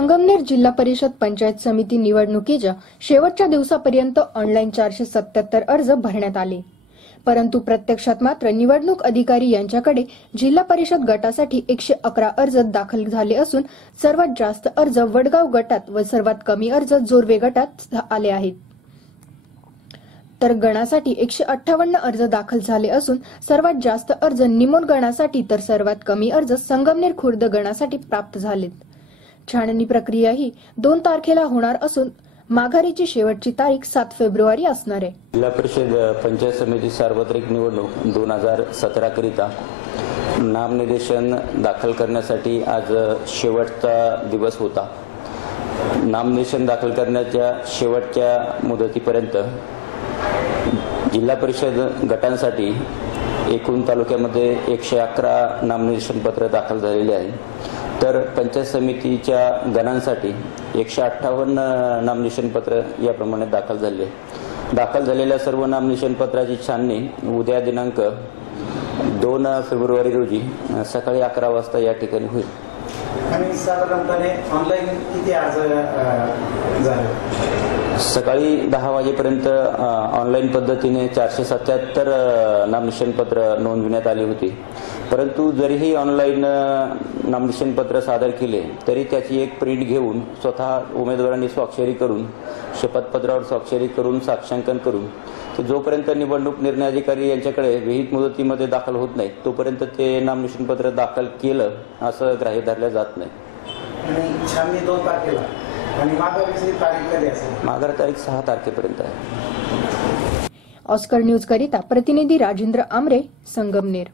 संगमनेर जिल्हा परिषद पंचायत समिती निवडणुकीच्या शेवटच्या दिवसापर्यंत ऑनलाईन 477 अर्ज भरण्यात आले। परंतु प्रत्यक्षात मात्र निवडणूक अधिकारी यांच्याकडे जिल्हा परिषद गटासाठी 111 अर्ज दाखल झाले असून सर्वात जास्त अर्ज वडगाव गटात व सर्वात कमी अर्ज जोरवे गटात आले आहेत। तर गणासाठी 158 अर्ज दाखल झाले असून सर्वात जास्त अर्ज निमोण गणासाठी तर सर्वात कमी अर्ज संगमनेर खुर्द गणासाठी प्राप्त झालेत। छाननी प्रक्रिया ही 2 तारखेला होणार असून माघारीची शेवटची तारीख 7 फेब्रुवारी असणार आहे। जिल्हा परिषद पंचायत समिती सार्वत्रिक निवडणूक 2017 करिता नामनिर्देशन दाखल करण्यासाठी आज शेवटचा दिवस होता। नामनिर्देशन दाखल करण्याच्या शेवटच्या मुदतीपर्यंत जिल्हा परिषद गटांसाठी एकूण तालुक्यामध्ये 111 नामनिर्देशन पत्र दाखल झालेले आहे। तर पंचायत समितीच्या गणांसाठी 158 नामनिर्देशन पत्र याप्रमाणे दाखल झाले। दाखल झालेल्या सर्व नामनिर्देशन पत्राची छाननी उद्या दिनांक 2 फेब्रुवारी रोजी सकाळी 11 वाजता या ठिकाणी होईल। आणि साधारणपणे ऑनलाईन किती अर्ज झाले? सकाळी 10 वाजेपर्यंत ऑनलाईन पद्धतीने 477 नामनिर्देशन पत्र नोंदविण्यात आली होती। परंतु जरीही ऑनलाईन नामनिर्देशन पत्र सादर केले तरी त्याची एक प्रिंट घेऊन स्वतः उमेदवारांनी स्वाक्षरी करून शपथपत्रावर स्वाक्षरी करून साक्षांकन करून ते जोपर्यंत निवडणूक निर्णय अधिकारी यांच्याकडे विहित मुदतीमध्ये दाखल होत नाही तोपर्यंत ते नामनिर्देशन पत्र दाखल केलं असं ग्राह्य धरलं जात नाही। आणि छाननी 2 तारखेला आणि माघारीची तारीख कधी असेल? माघार तारीख 6 तारखेपर्यंत आहे। ऑस्कर न्यूज करिता प्रतिनिधी राजेंद्र आमरे, संगमनेर।